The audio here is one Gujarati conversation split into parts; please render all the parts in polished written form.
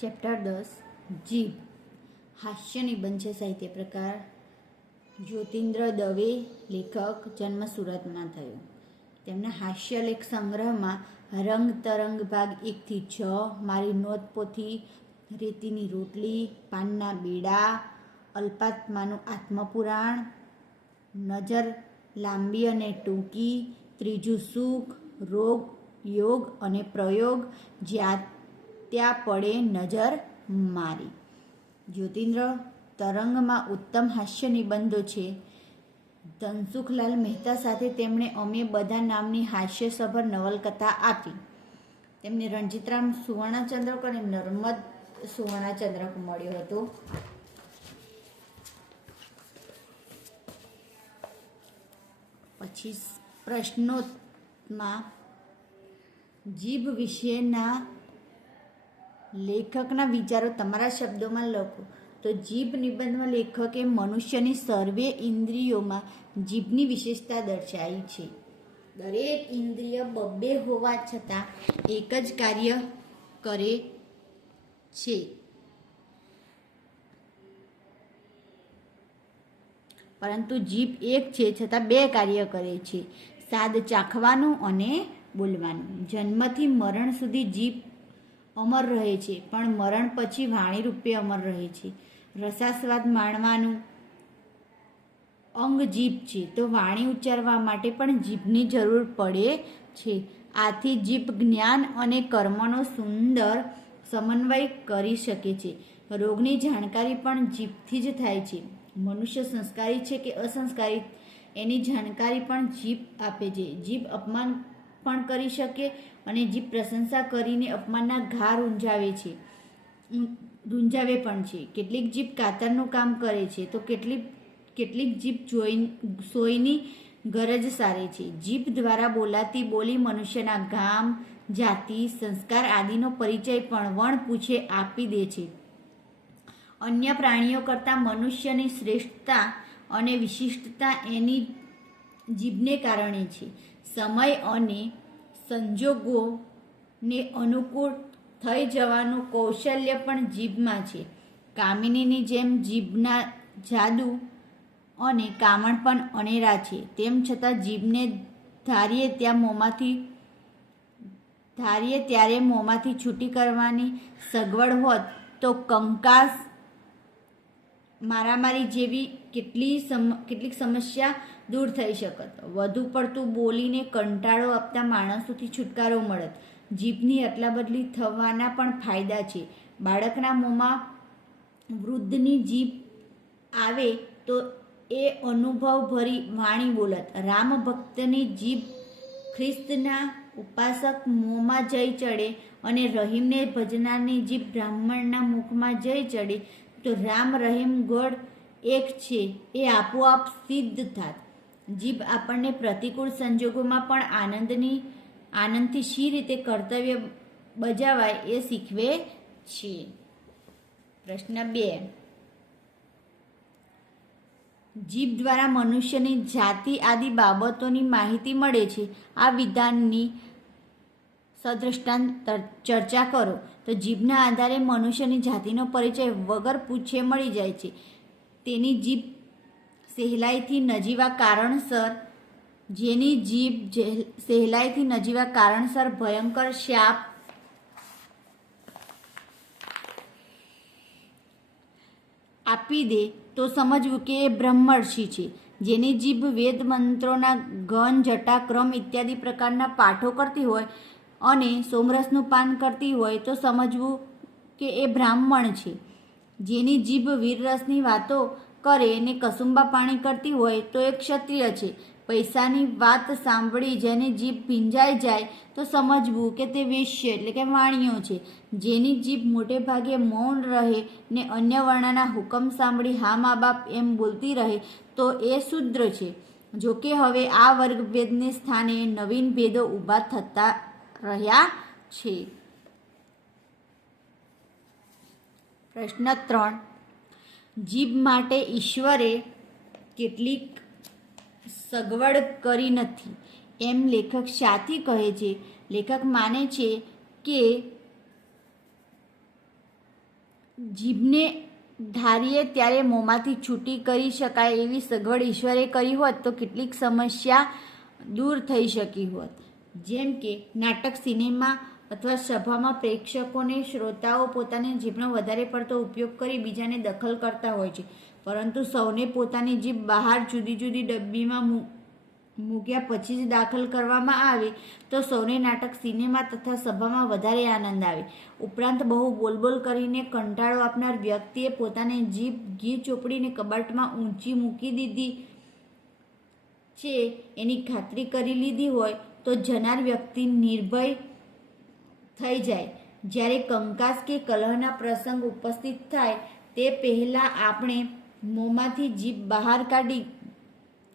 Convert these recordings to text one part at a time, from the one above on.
ચેપ્ટર 10 જીભ હાસ્ય નિબંધ છે. સાહિત્ય પ્રકાર જ્યોતિન્દ્ર દવે, લેખક, જન્મ સુરતમાં થયો. તેમના હાસ્યલેખ સંગ્રહમાં રંગ તરંગ ભાગ 1 થી 6, મારી નોંધપોથી, રેતીની રોટલી, પાનના બેડા, અલ્પાત્માનું આત્મપુરાણ, નજર લાંબી અને ટૂંકી, ત્રીજું સુખ, રોગ, યોગ અને પ્રયોગ, જ્યાં ત્યાં પડે નજર મારી. જ્યોતિન્દ્ર તરંગમાં ઉત્તમ હાસ્ય નિબંધો છે. ધનસુખલાલ મહેતા સાથે તેમણે અમે બધા નામની હાસ્યસભર નવલકથા આપી. તેમને રણજીતરામ સુવર્ણચંદ્રક અને નર્મદ સુવર્ણચંદ્રક મળ્યો હતો. પછી પ્રશ્નોત્તરમાં જીભ વિશેના લેખકના વિચારો તમારા શબ્દોમાં લખો. તો જીભ નિબંધમાં લેખકે મનુષ્યની સર્વે ઇન્દ્રિયોમાં જીભની વિશેષતા દર્શાવી છે. દરેક ઇન્દ્રિય બબ્બે હોવા છતાં એક જ કાર્ય કરે છે. પરંતુ જીભ એક છે છતાં બે કાર્ય કરે છે: સ્વાદ ચાખવાનું અને બોલવાનું. જન્મથી મરણ સુધી જીભ અમર રહે છે, પણ મરણ પછી વાણી રૂપે અમર રહે છે. રસાસ્વાદ માણવાનું અંગ જીભ છે, તો વાણી ઉચ્ચારવા માટે પણ જીભની જરૂર પડે છે. આથી જીભ જ્ઞાન અને કર્મનો સુંદર સમન્વય કરી શકે છે. રોગની જાણકારી પણ જીભથી જ થાય છે. મનુષ્ય સંસ્કારી છે કે અસંસ્કારી એની જાણકારી પણ જીભ આપે છે. જીભ અપમાન પણ કરી શકે અને જીભ પ્રશંસા કરીને અપમાનના ઘા રૂંઝાવે પણ છે. કેટલીક જીભ કાતરનું કામ કરે છે, તો કેટલીક જીભ સોયની ગરજ સારે છે. જીભ દ્વારા બોલાતી બોલી મનુષ્યના ગામ, જાતિ, સંસ્કાર આદિનો પરિચય પણ વણ પૂછે આપી દે છે. અન્ય પ્રાણીઓ કરતાં મનુષ્યની શ્રેષ્ઠતા અને વિશિષ્ટતા એની જીભને કારણે છે. સમય અને સંજોગોને અનુકૂળ થઈ જવાનું કૌશલ્ય પણ જીભમાં છે. કામિનીની જેમ જીભના જાદુ અને કામણ પણ અનેરા છે. તેમ છતાં જીભને ધારીએ ત્યારે મોંમાંથી છૂટી કરવાની સગવડ હોત તો કંકાસ, મારામારી જેવી કેટલીક સમસ્યા દૂર થઈ શકત. વધુ પડતું બોલીને કંટાળો આપતા માણસોથી છુટકારો મળત. જીભની અદલાબદલી થવાના પણ ફાયદા છે. બાળકના મોંમાં વૃદ્ધની જીભ આવે તો એ અનુભવભરી વાણી બોલત. રામ ભક્તની જીભ ખ્રિસ્તના ઉપાસક મોંમાં જઈ ચડે અને રહીમને ભજનારની જીભ બ્રાહ્મણના મુખમાં જઈ ચડે તો રામ રહીમ ગોળ એક છે એ આપોઆપ સિદ્ધ થાત. જીભ આપણને પ્રતિકૂળ સંજોગોમાં પણ આનંદથી શી રીતે કર્તવ્ય બજાવાય એ શીખવે છે. પ્રશ્ન 2. જીભ દ્વારા મનુષ્યની જાતિ આદિ બાબતોની માહિતી મળે છે. આ વિધાનની સદ્રષ્ટાંત ચર્ચા કરો. તો જીભના આધારે મનુષ્યની જાતિનો પરિચય વગર પૂછે મળી જાય છે. તેની જીભ સહેલાઈથી નજીવા કારણસર ભયંકર શાપ આપી દે તો સમજવું કે એ બ્રહ્મર્ષિ છે. જેની જીભ વેદ મંત્રોના ગણ, જટા, ક્રમ ઇત્યાદિ પ્રકારના પાઠો કરતી હોય અને સોમરસનું પાન કરતી હોય તો સમજવું કે એ બ્રાહ્મણ છે. જેની જીભ વીરરસની વાતો કરે ને કસુંબા પાણી કરતી હોય તો એ ક્ષત્રિય છે. પૈસાની વાત સાંભળી જેની જીભ ભીંજાઈ જાય તો સમજવું કે તે વેશ્ય એટલે કે વાણિયો છે. જેની જીભ મોટે ભાગે મૌન રહે ને અન્ય વર્ણના હુકમ સાંભળી હા મા બાપ એમ બોલતી રહે તો એ શૂદ્ર છે. જોકે હવે આ વર્ગભેદને સ્થાને નવીન ભેદો ઊભા થતા રહ્યા છે. પ્રશ્ન 3. જીભ માટે ઈશ્વરે કેટલીક સગવડ કરી નથી એમ લેખક શાથી કહે છે? લેખક માને છે કે જીભને ધારીએ ત્યારે મોંમાંથી છૂટી કરી શકાય એવી સગવડ ઈશ્વરે કરી હોત તો કેટલીક સમસ્યા દૂર થઈ શકી હોત. જેમ કે નાટક, સિનેમા અથવા સભામાં પ્રેક્ષકોને શ્રોતાઓ પોતાની જીભનો વધારે પડતો ઉપયોગ કરી બીજાને દખલ કરતા હોય છે, પરંતુ સૌને પોતાની જીભ બહાર જુદી જુદી ડબ્બીમાં મૂક્યા પછી જ દાખલ કરવામાં આવે તો સૌને નાટક, સિનેમા તથા સભામાં વધારે આનંદ આવે. ઉપરાંત બહુ બોલબોલ કરીને કંટાળો આપનાર વ્યક્તિએ પોતાની જીભ ઘી ચોપડીને કબાટમાં ઊંચી મૂકી દીધી છે એની ખાતરી કરી લીધી હોય તો જનાર વ્યક્તિ નિર્ભય થઈ જાય. જ્યારે કંકાસ કે કલહના પ્રસંગ ઉપસ્થિત થાય તે પહેલાં આપણે મોંમાંથી જીભ બહાર કાઢી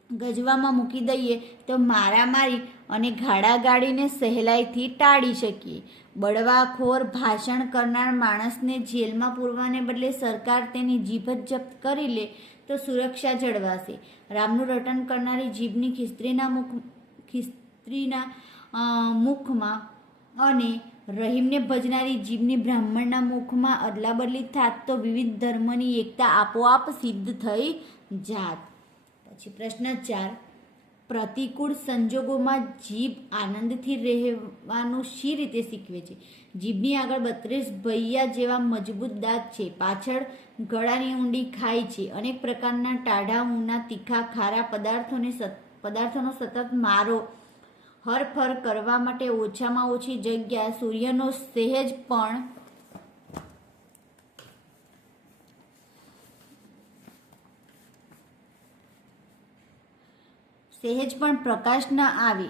ગજવામાં મૂકી દઈએ તો મારામારી અને ગાળાગાળીને સહેલાઈથી ટાળી શકીએ. બળવાખોર ભાષણ કરનાર માણસને જેલમાં પૂરવાને બદલે સરકાર તેની જીભ જ જપ્ત કરી લે તો સુરક્ષા જળવાશે. રામનું રટન કરનારી જીભની ખિસ્ત્રીના મુખમાં અને રહીમને ભજનારી જીભની બ્રાહ્મણના મુખમાં અદલાબદલી થાત તો વિવિધ ધર્મની એકતા આપોઆપ સિદ્ધ થઈ જાત. પછી પ્રશ્ન 4, પ્રતિકૂળ સંજોગોમાં જીભ આનંદથી રહેવાનું શી રીતે શીખવે છે? જીભની આગળ 32 ભૈયા જેવા મજબૂત દાંત છે, પાછળ ગળાની ઊંડી ખાઈ છે. અનેક પ્રકારના ટાઢા, ઊના, તીખા, ખારા પદાર્થોનો સતત મારો હરફર કરવા માટે ઓછામાં ઓછી જગ્યા સૂર્યનો સહેજ પણ પ્રકાશ ન આવે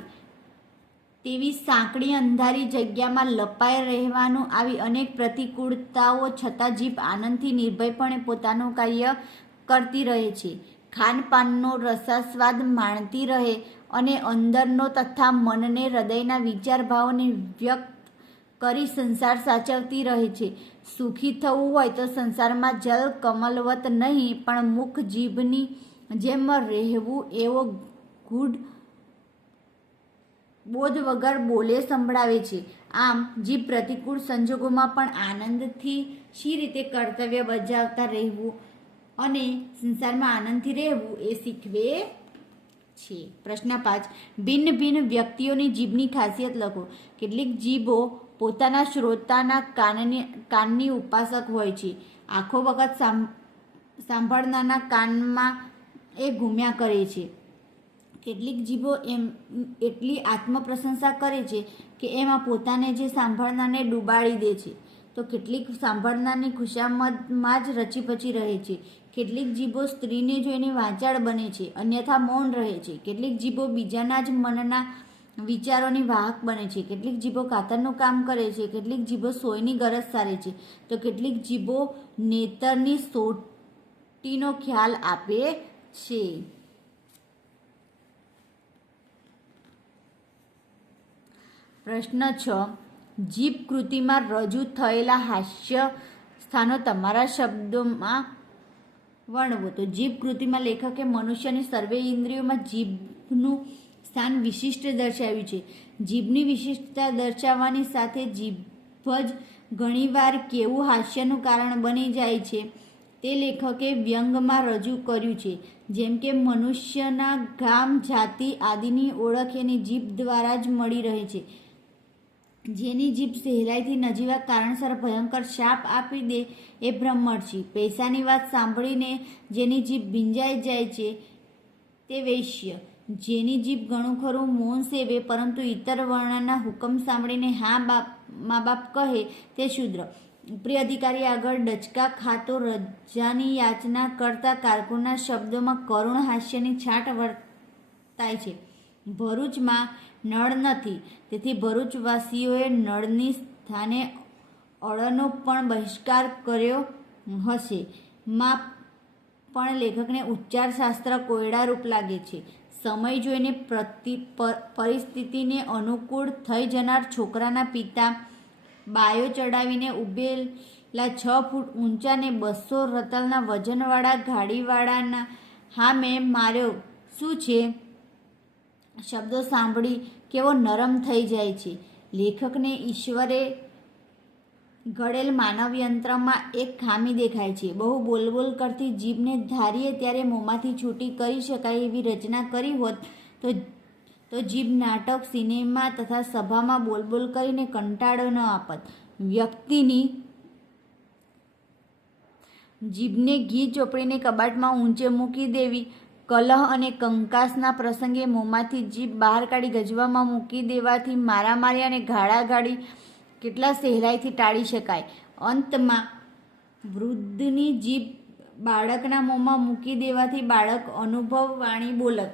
તેવી સાંકડી અંધારી જગ્યામાં લપાઈ રહેવાનું, આવી અનેક પ્રતિકૂળતાઓ છતાં જીભ આનંદથી નિર્ભયપણે પોતાનું કાર્ય કરતી રહે છે. ખાનપાનનો રસાસ્વાદ માણતી રહે અને અંદરનો તથા મનને, હૃદયના વિચાર ભાવોને વ્યક્ત કરી સંસાર સાચવતી રહે છે. સુખી થવું હોય તો સંસારમાં જલ કમલવત નહીં પણ મુખ જીભની જેમ રહેવું એવો ગૂઢ બોધ વગર બોલે સંભળાવે છે. આમ જીભ પ્રતિકૂળ સંજોગોમાં પણ આનંદથી શી રીતે કર્તવ્ય બજાવતા રહેવું અને સંસારમાં આનંદથી રહેવું એ શીખવે છે. પ્રશ્ન 5, ભિન્ન ભિન્ન વ્યક્તિઓની જીભની ખાસિયત લખો. કેટલીક જીભો પોતાના શ્રોતાના કાનની ઉપાસક હોય છે. આખો વખત સાંભળનારના કાનમાં એ ઘૂમ્યા કરે છે. કેટલીક જીભો એટલી આત્મપ્રશંસા કરે છે કે એમાં પોતાને જે સાંભળનારને ડૂબાડી દે છે, તો કેટલીક સાંભળનારની ખુશામદમાં જ રચીપચી રહે છે. કેટલીક જીભો સ્ત્રીને જોઈને વાચાળ બને છે, અન્યથા મૌન રહે છે. કેટલીક જીભો બીજાના જ મનના વિચારોની વાહક બને છે. કેટલીક જીભો કાતરનું કામ કરે છે. કેટલીક જીભો સોયની ગરજ સારે છે, તો કેટલીક જીભો નેતરની સોટીનો ખ્યાલ આપે છે. પ્રશ્ન 6, જીભ કૃતિમાં રજૂ થયેલા હાસ્ય સ્થાનો તમારા શબ્દોમાં વર્ણવો. તો જીભ કૃતિમાં લેખકે મનુષ્યની સર્વે ઇન્દ્રિયોમાં જીભનું સ્થાન વિશિષ્ટ દર્શાવ્યું છે. જીભની વિશિષ્ટતા દર્શાવવાની સાથે જીભ જ ઘણીવાર કેવું હાસ્યનું કારણ બની જાય છે તે લેખકે વ્યંગમાં રજૂ કર્યું છે. જેમ કે મનુષ્યના ગામ, જાતિ આદિની ઓળખ એની જીભ દ્વારા જ મળી રહે છે. જેની જીભ સહેલાઈથી નજીવા કારણસર ભયંકર શાપ આપી દે એ બ્રહ્મર્ષિ. પૈસાની વાત સાંભળીને જેની જીભ ભીંજાઈ જાય છે તે વૈશ્ય. જેની જીભ ઘણું ખરું મૌન સેવે પરંતુ ઇતર વર્ણના હુકમ સાંભળીને હા મા બાપ કહે તે શૂદ્ર. ઉપરી અધિકારી આગળ ડચકા ખાતો રજાની યાચના કરતા કારકુનના શબ્દોમાં કરુણ હાસ્યની છાંટ વર્તાય છે. ભરૂચમાં નળ નથી, તેથી ભરૂચવાસીઓએ નળની સ્થાને અળનો પણ બહિષ્કાર કર્યો હશે. માં પણ લેખકને ઉચ્ચારશાસ્ત્ર કોયડારૂપ લાગે છે. સમય જોઈને પરિસ્થિતિને અનુકૂળ થઈ જનાર છોકરાના પિતા બાયો ચડાવીને ઉભેલા 6 ફૂટ ઊંચા ને 200 રતલના વજનવાળા ગાડીવાળાના હામે માર્યો શું છે શબ્દો સાંભળી કેવો નરમ થઈ જાય છે. લેખકને ઈશ્વરે ઘડેલ માનવ યંત્રમાં એક ખામી દેખાય છે. બહુ બોલબોલ કરતી જીભને ધારીએ ત્યારે મોંમાંથી છૂટી કરી શકાય એવી રચના કરી હોત તો જીભ નાટક, સિનેમા તથા સભામાં બોલબોલ કરીને કંટાળો ન આપત. વ્યક્તિની જીભને ઘી ચોપડીને કબાટમાં ઊંચે મૂકી દેવી, કલહ અને કંકાસના પ્રસંગે મોંમાંથી જીભ બહાર કાઢી ગજવામાં મૂકી દેવાથી મારામારી અને ગાળાગાળી કેટલા સહેલાઈથી ટાળી શકાય. અંતમાં વૃદ્ધની જીભ બાળકના મોંમાં મૂકી દેવાથી બાળક અનુભવ વાણી બોલત.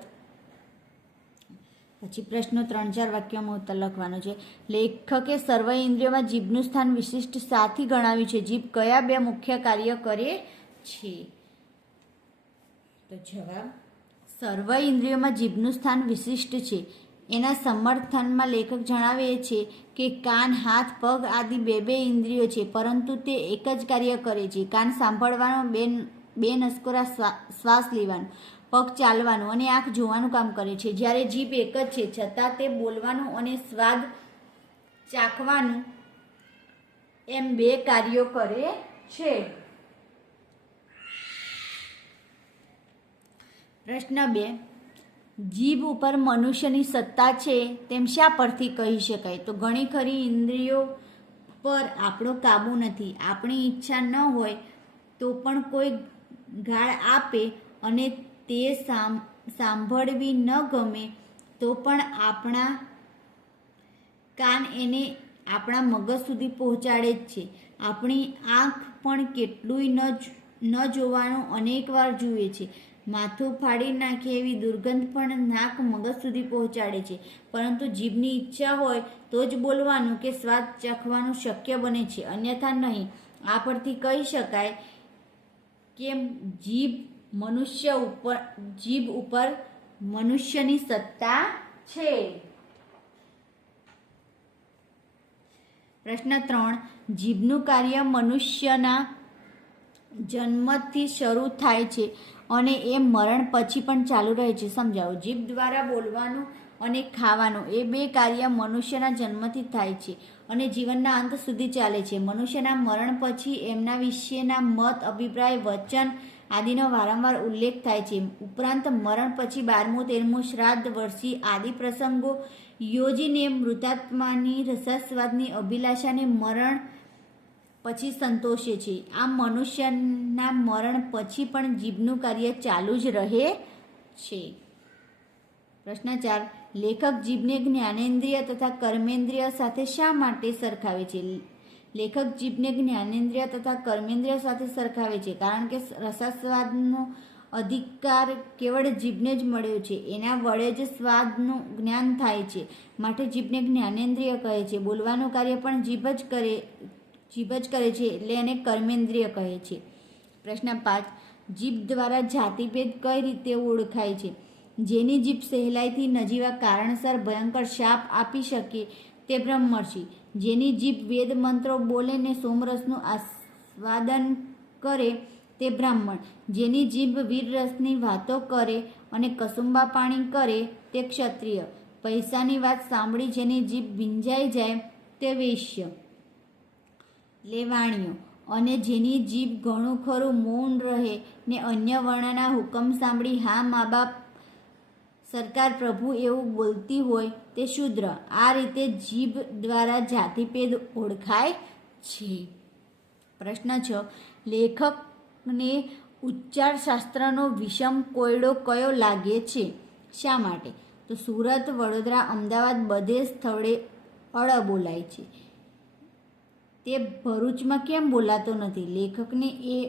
પછી પ્રશ્નો 3-4 વાક્યોમાં ઉત્તર લખવાનો છે. લેખકે સર્વ ઇન્દ્રિયોમાં જીભનું સ્થાન વિશિષ્ટ સાથી ગણાવ્યું છે. જીભ કયા 2 મુખ્ય કાર્ય કરે છે? તો જવાબ, સર્વ ઇન્દ્રિયોમાં જીભનું સ્થાન વિશિષ્ટ છે. એના સમર્થનમાં લેખક જણાવે છે કે કાન, હાથ, પગ આદિ 2 ઇન્દ્રિયો છે, પરંતુ તે એક જ કાર્ય કરે છે. કાન સાંભળવાનો, 2 નસકોરા શ્વાસ લેવાનો, પગ ચાલવાનું અને આંખ જોવાનું કામ કરે છે. જ્યારે જીભ એક જ છે, છતાં તે બોલવાનું અને સ્વાદ ચાખવાનું એમ 2 કાર્યો કરે છે. પ્રશ્ન 2. જીભ ઉપર મનુષ્યની સત્તા છે તેમ શા પરથી કહી શકાય? તો ઘણી ખરી ઇન્દ્રિયો પર આપણો કાબૂ નથી. આપણી ઈચ્છા ન હોય તો પણ કોઈ ગાળ આપે અને તે સાંભળવી ન ગમે તો પણ આપણા કાન એને આપણા મગજ સુધી પહોંચાડે જ છે. આપણી આંખ પણ કેટલુંય ન જોવાનું અનેકવાર જુએ છે. માથું ફાડી નાખે એવી દુર્ગંધ પણ નાક મગજ સુધી પહોંચાડે છે. પરંતુ જીભની ઈચ્છા હોય તો જ બોલવાનું કે સ્વાદ ચાખવાનું શક્ય બને છે, અન્યથા નહીં. આ પરથી કહી શકાય કે જીભ ઉપર મનુષ્યની સત્તા છે. પ્રશ્ન 3. જીભનું કાર્ય મનુષ્યના જન્મથી શરૂ થાય છે અને એ મરણ પછી પણ ચાલુ રહે છે. સમજાવો. જીભ દ્વારા બોલવાનું અને ખાવાનું એ 2 કાર્ય મનુષ્યના જન્મથી થાય છે અને જીવનના અંત સુધી ચાલે છે. મનુષ્યના મરણ પછી એમના વિશેના મત, અભિપ્રાય, વચન આદિનો વારંવાર ઉલ્લેખ થાય છે. ઉપરાંત મરણ પછી 12મું, 13મું શ્રાદ્ધ, વર્ષી આદિ પ્રસંગો યોજીને મૃતાત્માની રસાસ્વાદની અભિલાષાને મરણ પછી સંતોષે છે. આમ મનુષ્યના મરણ પછી પણ જીભનું કાર્ય ચાલુ જ રહે છે. પ્રશ્ન 4. લેખક જીભને જ્ઞાનેન્દ્રિય તથા કર્મેન્દ્રિય સાથે શા માટે સરખાવે છે? લેખક જીભને જ્ઞાનેન્દ્રિય તથા કર્મેન્દ્રિય સાથે સરખાવે છે કારણ કે રસાસ્વાદનો અધિકાર કેવળ જીભને જ મળ્યો છે. એના વડે જ સ્વાદનું જ્ઞાન થાય છે, માટે જીભને જ્ઞાનેન્દ્રિય કહે છે. બોલવાનું કાર્ય પણ જીભ જ કરે છે, એટલે એને કર્મેન્દ્રિય કહે છે. પ્રશ્ન 5. જીભ દ્વારા જાતિભેદ કઈ રીતે ઓળખાય છે? જેની જીભ સહેલાઈથી નજીવા કારણસર ભયંકર શાપ આપી શકે તે બ્રહ્મર્ષિ. જેની જીભ વેદ મંત્રો બોલે ને સોમરસનું આસ્વાદન કરે તે બ્રાહ્મણ. જેની જીભ વીરરસની વાતો કરે અને કસુંબા પાણી કરે તે ક્ષત્રિય. પૈસાની વાત સાંભળી જેની જીભ ભીંજાઈ જાય તે વૈશ્ય લેવાણીઓ. અને જેની જીભ ઘણું ખરું મૌન રહે ને અન્ય વર્ણના હુકમ સાંભળી હા મા બાપ, સરકાર, પ્રભુ એવું બોલતી હોય તે શૂદ્ર. આ રીતે જીભ દ્વારા જાતિભેદ ઓળખાય છે. પ્રશ્ન 6. લેખકને ઉચ્ચાર શાસ્ત્રનો વિષમ કોયડો કયો લાગે છે? શા માટે? તો સુરત, વડોદરા, અમદાવાદ બધે સ્થળે અળ બોલાય છે, તે ભરૂચમાં કેમ બોલાતો નથી? લેખકને એ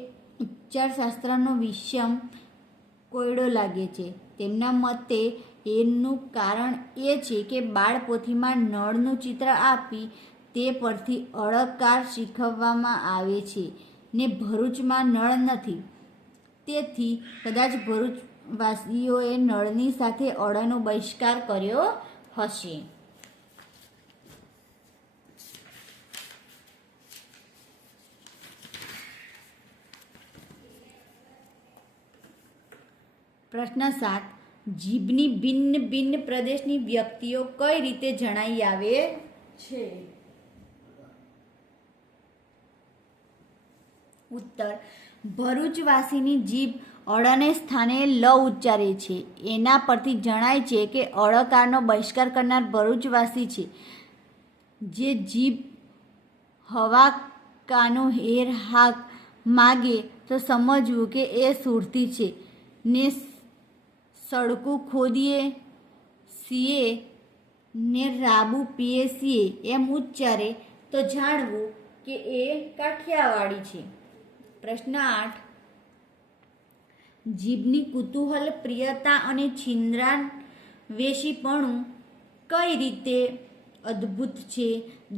ઉચ્ચાર શાસ્ત્રનો વિષમ કોયડો લાગે છે. તેમના મતે એનું કારણ એ છે કે બાળપોથીમાં નળનું ચિત્ર આપી તે પરથી અળકાર શીખવવામાં આવે છે ને ભરૂચમાં નળ નથી. તેથી કદાચ ભરૂચવાસીઓએ નળની સાથે અળનો બહિષ્કાર કર્યો હશે. પ્રશ્ન 7. જીભની ભિન્ન ભિન્ન પ્રદેશની વ્યક્તિઓ કઈ રીતે જણાઈ આવે છે? ઉત્તર: ભરૂચવાસીની જીભ અળને સ્થાને લ ઉચ્ચારે છે. એના પરથી જણાય છે કે અળકારનો બહિષ્કાર કરનાર ભરૂચવાસી છે. જે જીભ હવા કાનો હેર હાક માગે તો સમજવું કે એ સુરતી છે ને સડકું ખોદીએ સીએ ને રાબુ પીએ સીએ એમ ઉચ્ચારે તો જાણવું કે એ કાઠિયાવાડી છે. પ્રશ્ન 8. જીભની કુતૂહલ પ્રિયતા અને છિદ્રાન્વેષીપણું કઈ રીતે અદ્ભુત છે?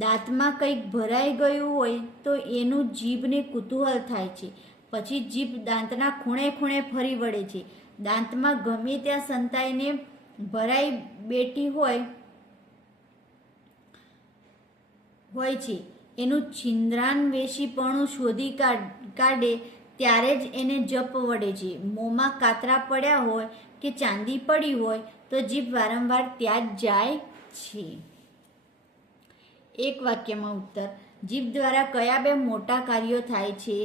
દાંતમાં કંઈક ભરાઈ ગયું હોય તો એનું જીભને કુતૂહલ થાય છે. પછી જીભ દાંતના ખૂણે ખૂણે ફરી વળે છે. દાંતમાં ગમે ત્યાં સંતાઈને ભરાઈ બેઠી હોય છે. એનું છિદ્રાન્વેષીપણું શોધી કાઢે ત્યારે જ એને જપ વળે છે. મોંમાં કાતરા પડ્યા હોય કે ચાંદી પડી હોય તો જીભ વારંવાર ત્યાં જ જાય છે. એક વાક્યમાં ઉત્તર: જીભ દ્વારા કયા બે મોટા કાર્યો થાય છે?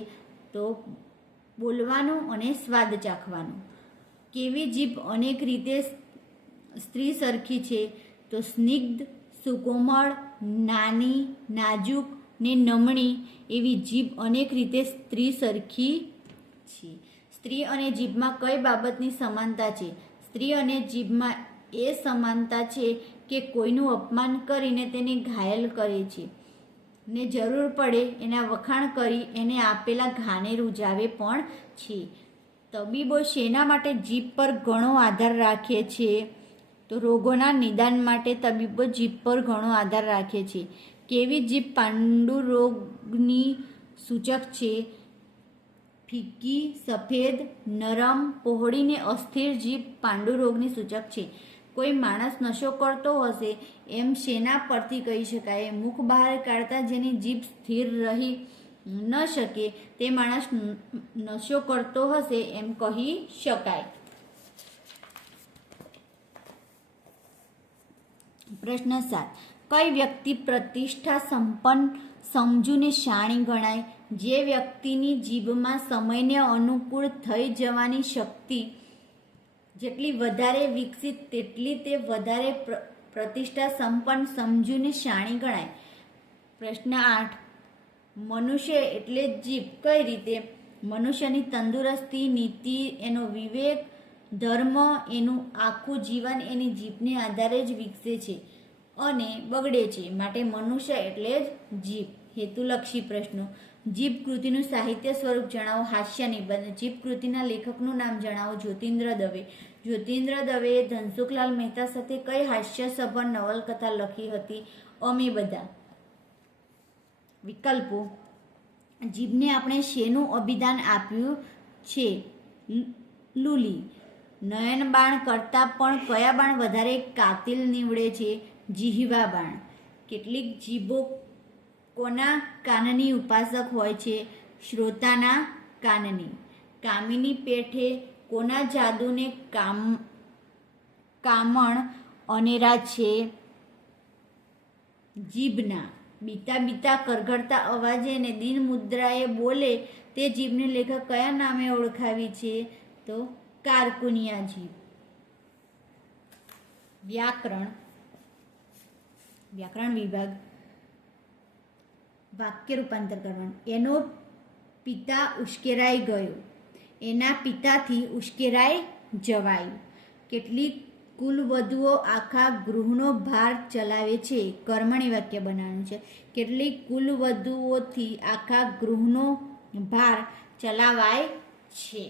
તો બોલવાનું અને સ્વાદ ચાખવાનું. કેવી જીભ અનેક રીતે સ્ત્રી સરખી છે? તો સ્નિગ્ધ, સુકોમળ, નાની, નાજુક ને નમણી એવી જીભ અનેક રીતે સ્ત્રી સરખી છે. સ્ત્રી અને જીભમાં કઈ બાબતની સમાનતા છે? સ્ત્રી અને જીભમાં એ સમાનતા છે કે કોઈનું અપમાન કરીને તેને ઘાયલ કરે છે ને જરૂર પડે એના વખાણ કરી એને આપેલા ઘાને રૂજાવે પણ છે. તબીબો શેના માટે જીભ પર ઘણો આધાર રાખે છે? તો રોગોના નિદાન માટે તબીબો જીભ પર ઘણો આધાર રાખે છે. કેવી જીભ પાંડુરોગની સૂચક છે? ફીકી, સફેદ, નરમ, પહોળી ને અસ્થિર જીભ પાંડુરોગની સૂચક છે. કોઈ માણસ નશો કરતો હશે એમ શેના પરથી કહી શકાય? મુખ બહાર કાઢતા જેની જીભ સ્થિર રહી ન શકે તે માણસ નશો કરતો હશે એમ કહી શકાય. પ્રશ્ન 7. કઈ વ્યક્તિ પ્રતિષ્ઠા સંપન્ન, સમજુ ને શાણી ગણાય? જે વ્યક્તિની જીભમાં સમયને અનુકૂળ થઈ જવાની શક્તિ જેટલી વધારે વિકસિત તેટલી તે વધારે પ્રતિષ્ઠા સંપન્ન, સમજુ ને શાણી ગણાય. પ્રશ્ન 8. મનુષ્ય એટલે જ જીભ. કઈ રીતે? મનુષ્યની તંદુરસ્તી, નીતિ, એનો વિવેક, ધર્મ, એનું આખું જીવન એની જીભને આધારે જ વિકસે છે અને બગડે છે. માટે મનુષ્ય એટલે જ જીભ. હેતુલક્ષી પ્રશ્નો. જીભ કૃતિનું સાહિત્ય સ્વરૂપ જણાવો. હાસ્ય નિબંધ. જીભ કૃતિના લેખકનું નામ જણાવો. જ્યોતિન્દ્ર દવે. જ્યોતિન્દ્ર દવેએ ધનસુખલાલ મહેતા સાથે કઈ હાસ્યસભર નવલકથા લખી હતી? અમે બધા. વિકલ્પો. જીભને આપણે શેનું અભિધાન આપ્યું છે? લૂલી. નયન બાણ કરતાં પણ કયા બાણ વધારે કાતિલ નીવડે છે? જીહવા બાણ. કેટલીક જીભો કોના કાનની ઉપાસક હોય છે? શ્રોતાના કાનની. કામિની પેઠે કોના જાદુને કામણ અનેરા છે? જીભના. બીતા બીતા કરગરતા અવાજે ને દીન મુદ્રાએ બોલે તે જીભને લેખક કયા નામે ઓળખાવી છે? તો કારકુનિયા જીભ. વ્યાકરણ. વ્યાકરણ વિભાગ. વાક્ય રૂપાંતર કરવાનું. એનો પિતા ઉશ્કેરાઈ ગયો. એના પિતાથી ઉશ્કેરાઈ જવાયું. કેટલીક કુલવધુઓ આખા ગૃહનો ભાર ચલાવે છે. કર્મણી વાક્ય બનાવવાનું છે. કેટલીક કુલવધુઓથી આખા ગૃહનો ભાર ચલાવાય છે.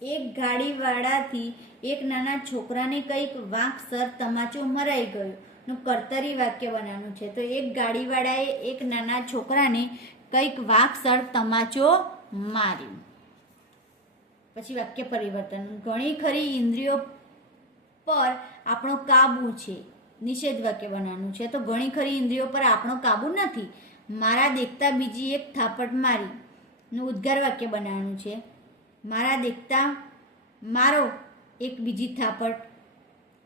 એક ગાડીવાળાથી એક નાના છોકરાને કંઈક વાંકસર તમાચો મરાઈ ગયો નું કર્તરી વાક્ય બનાવવાનું છે. તો એક ગાડીવાળાએ એક નાના છોકરાને કંઈક વાંકસર તમાચો માર્યો. પછી વાક્ય પરિવર્તન. ઘણી ખરી ઇન્દ્રિયો પર આપણો કાબુ છે. નિષેધ વાક્ય બનાવવાનું છે. તો ઘણી ખરી ઇન્દ્રિયો પર આપણો કાબુ નથી. મારા દેખતા બીજી એક થાપટ મારી નું ઉદ્ગાર વાક્ય બનાવવાનું છે. મારા દેખતા મારો એક બીજી થાપટ.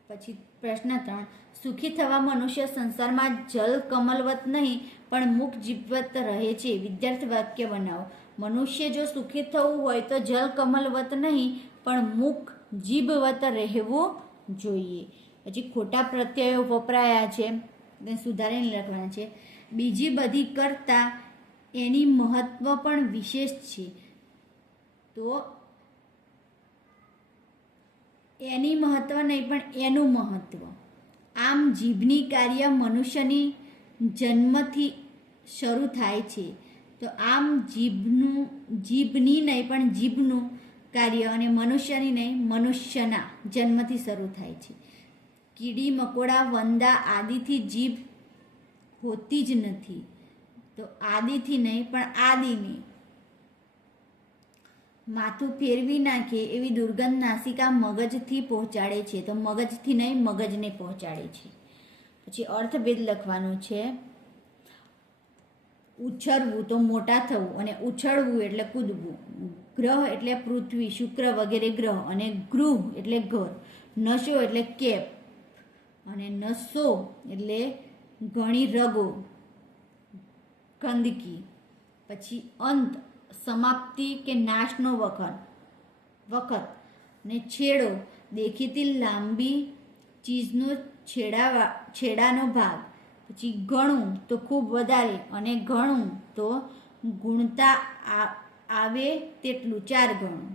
પછી પ્રશ્ન 3, સુખી થવા મનુષ્ય સંસારમાં જલ કમલવત નહીં પણ મુખ જીભવત રહે છે. વિદ્યાર્થી વાક્ય બનાવો. મનુષ્ય જો સુખી થવું હોય તો જલ કમલવત નહીં પણ મુખ જીભવત રહેવું જોઈએ. પછી ખોટા પ્રત્યયો વપરાયા છે, તેને સુધારીને લખવાના છે. બીજી બધી કરતાં એની મહત્વ પણ વિશેષ છે. તો એની મહત્વ નહીં પણ એનું મહત્વ. આમ જીભની કાર્ય મનુષ્યની જન્મથી શરૂ થાય છે. તો આમ જીભની નહીં પણ જીભનું કાર્ય અને મનુષ્યની નહીં મનુષ્યના જન્મથી શરૂ થાય છે. કીડી મકોડા વંદા આદિથી જીભ હોતી જ નથી. તો આદિથી નહીં પણ આદિની. માથું ફેરવી નાખે એવી દુર્ગંધ નાસિકા મગજથી પહોંચાડે છે. તો મગજથી નહીં મગજને પહોંચાડે છે. પછી અર્થભેદ લખવાનો છે. ઉછળવું તો મોટા થવું અને ઉછળવું એટલે કૂદવું. ગ્રહ એટલે પૃથ્વી શુક્ર વગેરે ગ્રહ અને ગૃહ એટલે ઘર. નશો એટલે કેપ અને નસો એટલે ઘણી રગો ગંદકી. પછી અંત સમાપ્તિ કે નાશનો વખત ને છેડો દેખીતી લાંબી ચીજનો છેડાનો ભાગ. પછી ઘણું તો ખૂબ વધારે અને ઘણું તો ગુણતા આવે તેટલું 4 ગણું.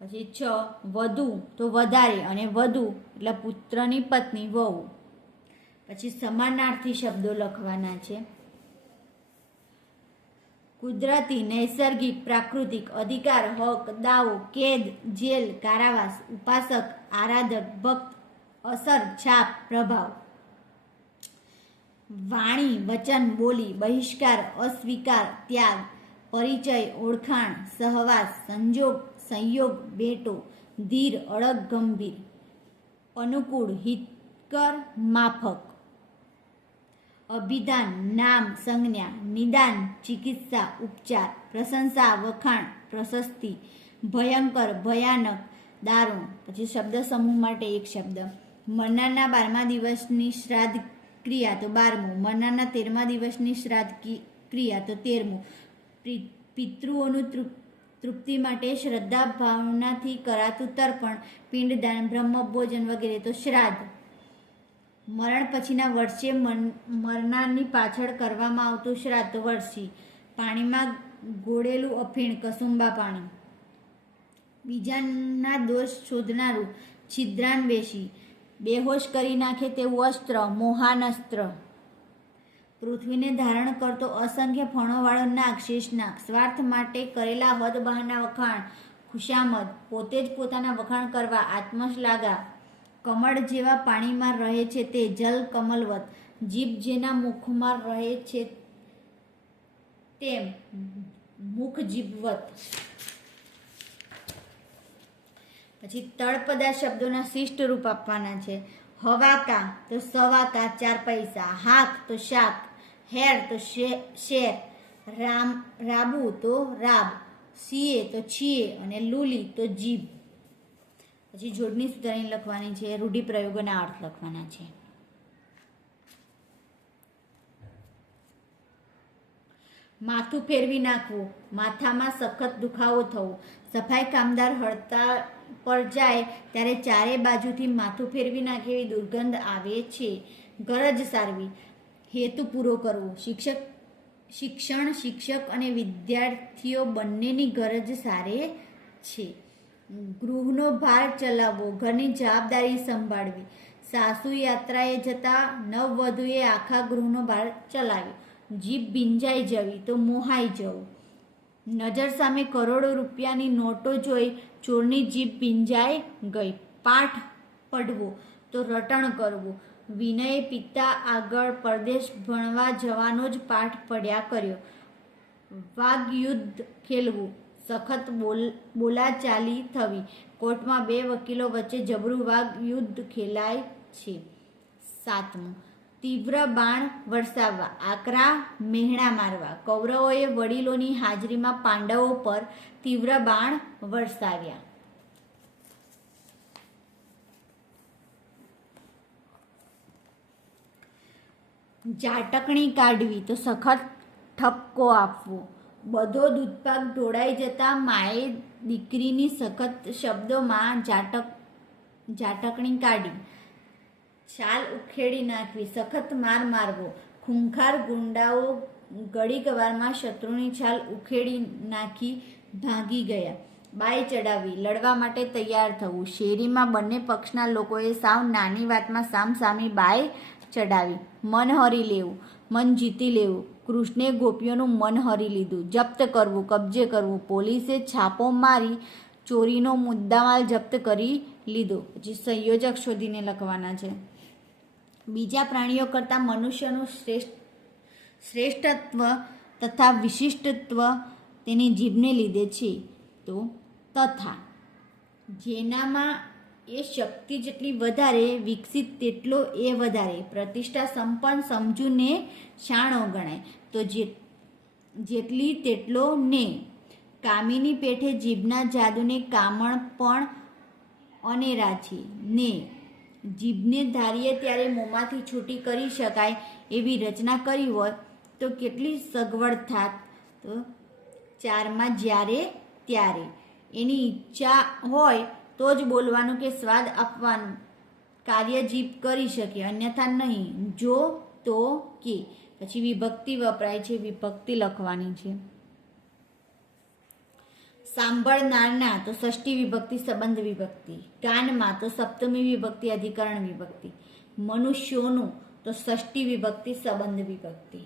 પછી 6 વધુ તો વધારે અને વધુ એટલે પુત્રની પત્ની વહુ. પછી સમાનાર્થી શબ્દો લખવાના છે. કુદરતી, નૈસર્ગિક, પ્રાકૃતિક, અધિકાર, હક, દાવો, કેદ, જેલ, કારાવાસ, ઉપાસક, આરાધક, ભક્ત, અસર, છાપ, પ્રભાવ. વાણી, વચન, બોલી, બહિષ્કાર, અસ્વીકાર, ત્યાગ, પરિચય, ઓળખાણ, સહવાસ, સંજોગ, સંયોગ, ભેટો, ધીર, અડગ, ગંભીર, અનુકૂળ, હિતકર, માફક. અભિધાન, નામ, સંજ્ઞા, નિદાન, ચિકિત્સા, ઉપચાર, પ્રશંસા, વખાણ, પ્રશસ્તિ, ભયંકર, ભયાનક, દારૂણ. પછી શબ્દ સમૂહ માટે એક શબ્દ. મરનારના 12મા દિવસની શ્રાદ્ધ ક્રિયા તો 12મું. મરનારના 13મા દિવસની શ્રાદ્ધ ક્રિયા તો 13મું. પિતૃઓનું તૃપ્તિ માટે શ્રદ્ધા ભાવનાથી કરાતું તર્પણ, પિંડદાન, બ્રહ્મભોજન વગેરે તો શ્રાદ્ધ. મરણ પછીના વર્ષે મરનારની પાછળ કરવામાં આવતું શ્રાદ્ધ તો વર્ષી. પાણીમાં ગોળેલું અફીણ કસુંબા પાણી. બીજાના દોષ શોધનારું છિદ્રાન્વેષી. બેહોશ કરી નાખે તેવું અસ્ત્ર મોહાનસ્ત્ર. પૃથ્વીને ધારણ કરતો અસંખ્ય ફણોવાળો નાગ શેષનાગ. સ્વાર્થ માટે કરેલા હદ બહારના વખાણ ખુશામદ. પોતે જ પોતાના વખાણ કરવા આત્મશ્લાઘા. કમળ જેવા પાણીમાં રહે છે તે જલ કમલવત. જીભ જેના મુખમાં રહે છે તેમ મુખ જીભવત. પછી તળપદા શબ્દોના શિષ્ટ રૂપ આપવાના છે. હવાકા તો સવાકા 4 પૈસા. હાક તો શાક. હેર તો શેર. રાબુ તો રાબ. સીએ તો છીએ અને લૂલી તો જીભ. પછી જોડણી સુધારીને લખવાની છે. રૂઢિપ્રયોગોના અર્થ લખવાના છે. માથું ફેરવી નાખવું, માથામાં સખત દુખાવો થવો. સફાઈ કામદાર હડતાળ પર જાય ત્યારે ચારે બાજુથી માથું ફેરવી નાખે એવી દુર્ગંધ આવે છે. ગરજ સારવી, હેતુ પૂરો કરવો. શિક્ષણ શિક્ષક અને વિદ્યાર્થીઓ બંનેની ગરજ સારે છે. ગૃહનો ભાર ચલાવવો, ઘરની જવાબદારી સંભાળવી. સાસુ યાત્રાએ જતા નવવધુએ આખા ગૃહનો ભાર ચલાવ્યો. જીભ ભીંજાઈ જવી તો મોહાઈ જવું. નજર સામે કરોડો રૂપિયાની નોટો જોઈ ચોરની જીભ ભીંજાઈ ગઈ. પાઠ પડવો તો રટણ કરવું. વિનયે પિતા આગળ પરદેશ ભણવા જવાનો જ પાઠ પડ્યા કર્યો. વાગ્યુદ્ધ ખેલવું, સખત બોલાચાલી થવી. કોર્ટમાં 2 વકીલો વચ્ચે જબરું વાગ્યુદ્ધ ખેલાય છે. 7મું, તીવ્ર બાણ વરસાવવા, આકરા મેહણા મારવા. કૌરવોએ વડીલોની હાજરીમાં પાંડવો પર તીવ્ર બાણ વરસાવ્યા. ઝાટકણી કાઢવી તો સખત ઠપકો આપવો. બધો દૂધપાક ઢોળાઈ જતા માએ દીકરીની સખત શબ્દોમાં ઝાટકણી કાઢી. છાલ ઉખેડી નાખવી, સખત માર મારવો. ખૂંખાર ગુંડાઓ ઘડીક વારમાં શત્રુની છાલ ઉખેડી નાખી ભાગી ગયા. બાઈ ચડાવી, લડવા માટે તૈયાર થવું. શેરીમાં બંને પક્ષના લોકોએ સાવ નાની વાતમાં સામસામી બાઈ ચડાવી. મન હરી લેવું, મન જીતી લેવું. કૃષ્ણે ગોપીઓનું મન હરી લીધું. જપ્ત કરવું, કબજે કરવું. પોલીસે છાપો મારી ચોરીનો મુદ્દામાલ જપ્ત કરી લીધો. પછી સંયોજક શોધીને લખવાના છે. બીજા પ્રાણીઓ કરતાં મનુષ્યનું શ્રેષ્ઠત્વ તથા વિશિષ્ટત્વ તેની જીભને લીધે છે. તો તથા જેનામાં એ શક્તિ જેટલી વધારે વિકસિત તેટલો એ વધારે પ્રતિષ્ઠા સંપન્ન સમજૂને શાણો ગણાય. તો જેટલી તેટલો ને. કામીની પેઠે જીભના જાદુને કામણ પણ અનેરા છે. ને જીભને ધારીએ ત્યારે મોંમાંથી છૂટી કરી શકાય એવી રચના કરી હોય તો કેટલી સગવડ થાત. તો 4માં જ્યારે ત્યારે. એની ઈચ્છા હોય તો જ બોલવાનું કે સ્વાદ આપવાનું કાર્ય જીભ કરી શકે, અન્યથા નહીં. જો, તો, કે. પછી વિભક્તિ વપરાય છે, વિભક્તિ લખવાની છે. સાંભળનારના તો ષષ્ઠી વિભક્તિ સંબંધ વિભક્તિ. કાનમાં તો સપ્તમી વિભક્તિ અધિકરણ વિભક્તિ. મનુષ્યોનું તો ષષ્ઠી વિભક્તિ સંબંધ વિભક્તિ.